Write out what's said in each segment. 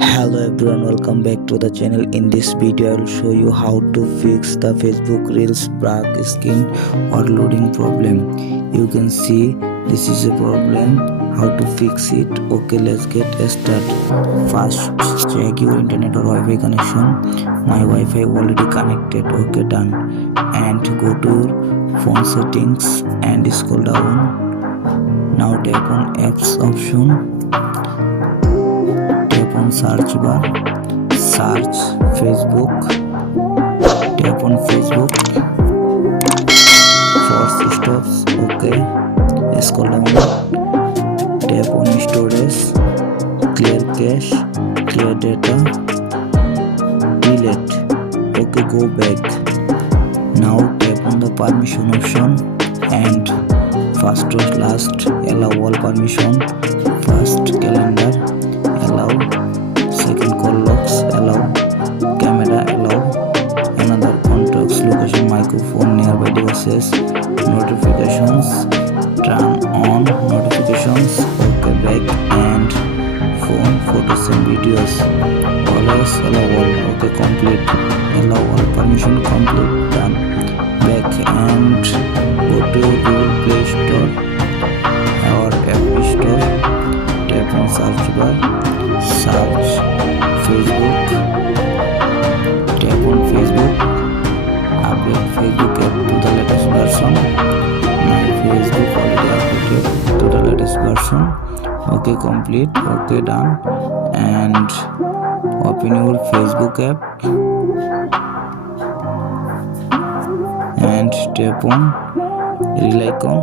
Hello everyone, welcome back to the channel. In this video I will show you how to fix the Facebook Reels black screen or loading problem. You can see this is a problem. How to fix it? Okay, let's get started. First, check your internet or Wi-Fi connection. My Wi-Fi already connected. Okay, done. And go to your phone settings and scroll down. Now tap on apps option. Tap on search bar, search Facebook, tap on Facebook, force stops, okay, scroll down, tap on storage, clear cache, clear data, delete, okay, go back. Now tap on the permission option and first or last allow all permission, first calendar allow, second call logs allow, camera allow, another contacts, location, microphone, nearby devices, notifications, turn on notifications, okay, back and phone, photos and videos, always allow all, okay, complete, allow all permission, complete, done, back and go to Google Play Store or App Store, tap on search bar, search Facebook, tap on Facebook, update Facebook app to the latest version. My Facebook already updated to the latest version. Okay, complete, okay, done, and open your Facebook app and tap on reel icon.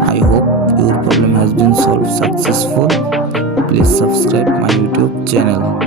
I hope your problem has been solved successful. Please subscribe my YouTube channel.